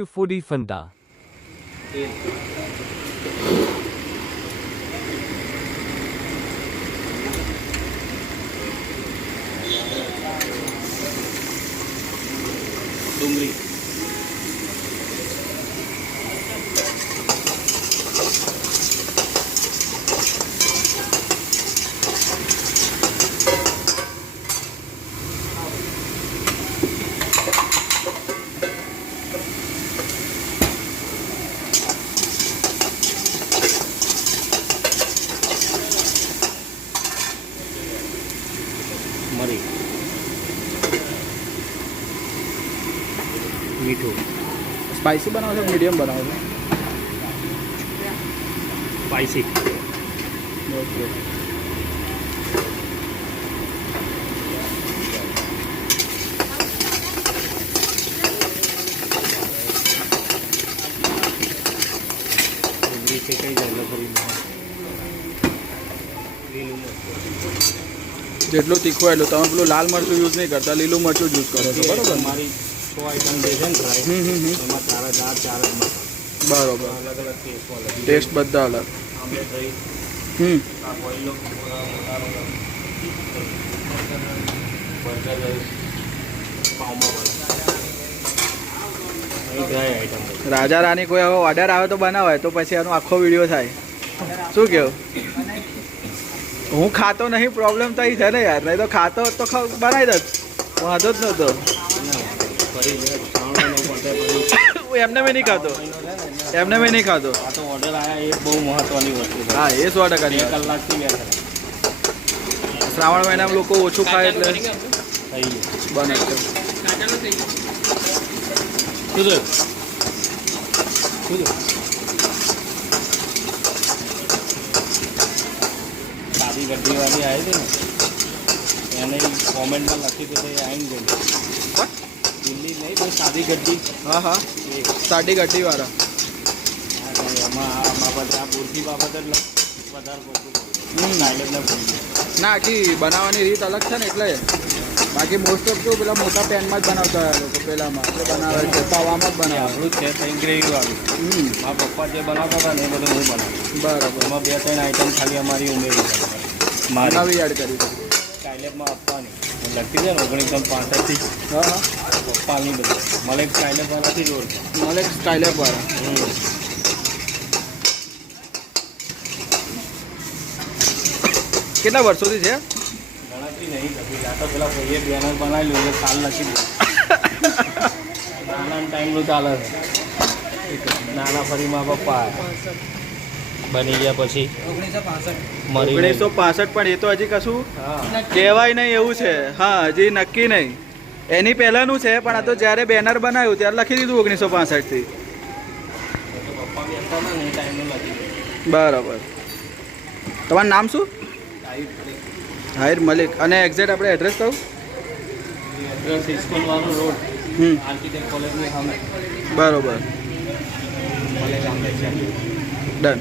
to Foodie Funda. ડુંગળી મરી મીઠું સ્પાઇસી બનાવો છો મીડિયમ બનાવો છો? Spicy okay. ડુંગળી શેકાઈ જાય એટલે થોડી લીલું મરચું જેટલું તીખું એટલું તમે પેલું લાલ મરચું યુઝ નહીં કરતા, લીલું મરચું યુઝ કરો છો, બરોબર? મારી 100 આઈટમ જે છે ને ફ્રાય એમાં ચાર જ મસાલા બરોબર. અલગ અલગ ટેસ્ટમાં અલગ ટેસ્ટ બધા અલગ. આમલેટ રહી આ બોઈલો બર્ગર રહી પાઉમાં બને અહીં ડ્રાય આઈટમ રહી રાજા રાની કોઈ હવે ઓર્ડર આવે તો બનાવાય તો પછી એનો આખો વિડીયો થાય. શું કેવું? હું ખાતો નહીં, પ્રોબ્લેમ તો અહીં છે ને યાર. નહીં તો ખાતો હોત તો બનાવી દત, વાંધો જ નહોતો. ફરી શ્રાવણ પડતે પછી હું એમને મેં નહીં ખાતો, એમને મેં નહીં ખાતો. આ તો ઓર્ડર આવ્યા એ બહુ મહત્વની વસ્તુ છે. હા, એ 100% 2 કલાકથી બેઠા શ્રાવણ મહિનામાં લોકો ઓછું ખાય એટલે થઈ ગયું બને છે. શું થયું સાદી ગड्ढीवाली આવી હતી ને એને કોમેન્ટમાં લખી તો આવીને ગઈ દિલ્હી નહીં કોઈ સાદી ગड्ढी હા હા, એ સાડી ગड्ढीવાળા. એમાં આ બાબત આ પૂરતી બાબત જ વધારે પડતું સાયલેન્ટને ભૂલી ના, આખી બનાવવાની રીત અલગ છે ને એટલે. બાકી મોસ્ટ ઓફ તો પેલા મોટા પેનમાં જ બનાવતા હોય લોકો, પેલામાં જે બનાવે છે તવામાં જ બનાવે. આપણું છે તો ગ્રેવી વાળું મારા પપ્પા જે બનાવતા હતા ને એ બધું હું બનાવું. બરાબર. એમાં 2-3 આઈટમ ખાલી અમારી ઉમેરી છે મારી નવી એડ કરી. સ્કાયલેબમાં આપવાની હું લખી છે ને 1965થી હા હા, પપ્પાની બધી મને સ્કાયલેબવાળાથી જ ઓળખે મળે સ્ટાઇલર વાળા. કેટલા વર્ષોથી છે? ગણતરી નહીં થતી આ તો પેલા ભાઈએ બેનર બનાવેલું એટલે સાલ લખી દીધું નાના ટાઈમનું ચાલે છે નાના ફરીમાં પપ્પા બની ગયા પછી 1965, પણ એ તો હજી કશું હા કહેવાય નહીં એવું છે. હા, હજી નક્કી નહીં. એની પહેલાંનું છે, પણ આ તો જ્યારે બેનર બનાવ્યું ત્યારે લખી દીધું 1965થી. પપ્પા બેસતા હતા ને એ ટાઈમનું લખી દીધું બરાબર. તમારું નામ શું? હાઈર મલિક. અને એક્ઝેક્ટ આપણે એડ્રેસ કહું? એડ્રેસ સ્કૂલવાળું રોડ આર્કિટેક્ટ કોલેજની સામે બરોબર. કોલેજ આમલે છે ડન.